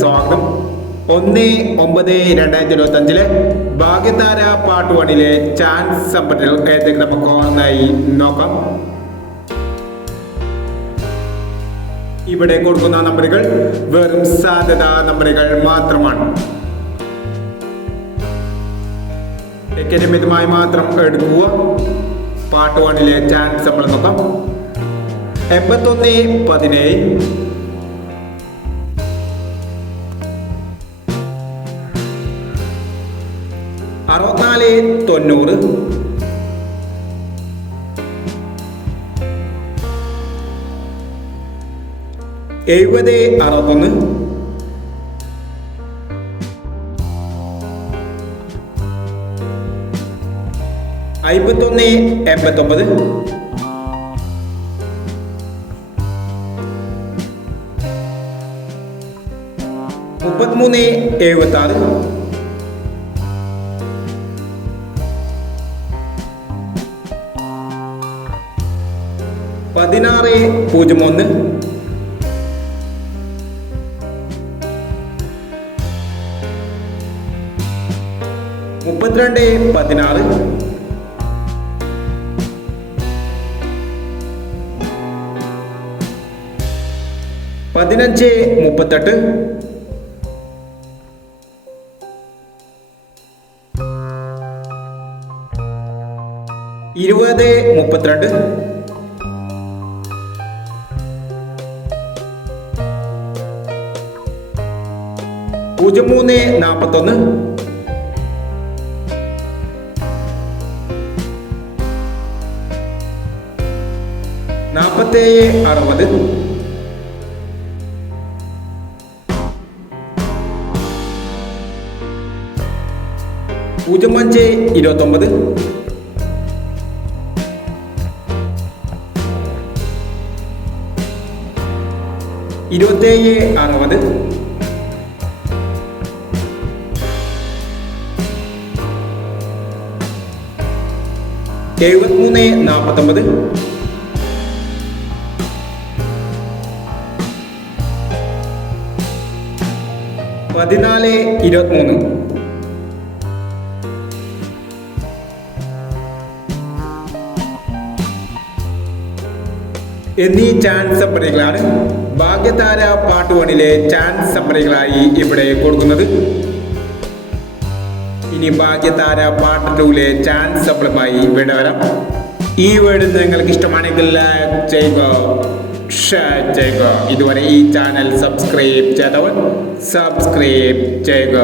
സ്വാഗതം. ഒന്ന് ഒമ്പത് രണ്ടായിരത്തി ഇരുപത്തി അഞ്ചിലെ ഭാഗ്യതാര പാർട്ട് വണ്ണിലെ ചാൻസ് സമ്പത്തിൽ ഏതൊക്കെ നമുക്ക് ഒന്നായി നോക്കാം. ഇവിടെ കൊടുക്കുന്ന നമ്പറുകൾ വെറും സാധ്യത നമ്പറുകൾ മാത്രമാണ്. മിതമായി മാത്രം എടുക്കുക. പാർട്ട് വണ്ണിലെ ചാൻസ് നമ്മൾ നോക്കാം. എൺപത്തൊന്ന് പതിനേഴ്. അറുപത്തിനാല് തൊണ്ണൂറ്. എഴുപത് അറുപത്തൊന്ന്. അമ്പത്തൊന്ന് എൺപത്തൊമ്പത്. മുപ്പത്തിമൂന്ന് എഴുപത്തി ആറ് പതിനാറ് പൂജ്യം ഒന്ന് മുപ്പത്തിരണ്ട് പതിനാറ് പതിനഞ്ച് മുപ്പത്തെട്ട് ഇരുപത് മുപ്പത്തിരണ്ട്. പൂജ്യം മൂന്ന് നാൽപ്പത്തൊന്ന് നാൽപ്പത്തേഴ് അറുപത്. പൂജ്യം അഞ്ച് ഇരുപത്തൊമ്പത്. ഇരുപത്തേഴ് അറുപത്. എഴുപത്തിമൂന്ന് നാൽപ്പത്തൊമ്പത് പതിനാല് ഇരുപത്തിമൂന്ന്. എന്നീ ചാൻസ് സപ്പറികളാണ് ഭാഗ്യതാര പാർട്ട് വണ്ണിലെ ചാൻസ് സപ്പറികളായി ഇവിടെ കൊടുക്കുന്നത്. ഇനി ഭാഗ്യതാര പാർട്ട് ടൂലെ ചാൻസ് സപ്ലമായി ഇവിടെ വരാം. ഈ വേർഡ് നിങ്ങൾക്ക് ഇഷ്ടമാണെങ്കിൽ ലൈക്ക് ചെയ്യുക ഷെയർ ചെയ്യുക. ഇതുവരെ ഈ ചാനൽ സബ്സ്ക്രൈബ് ചെയ്തവർ സബ്സ്ക്രൈബ് ചെയ്യുക.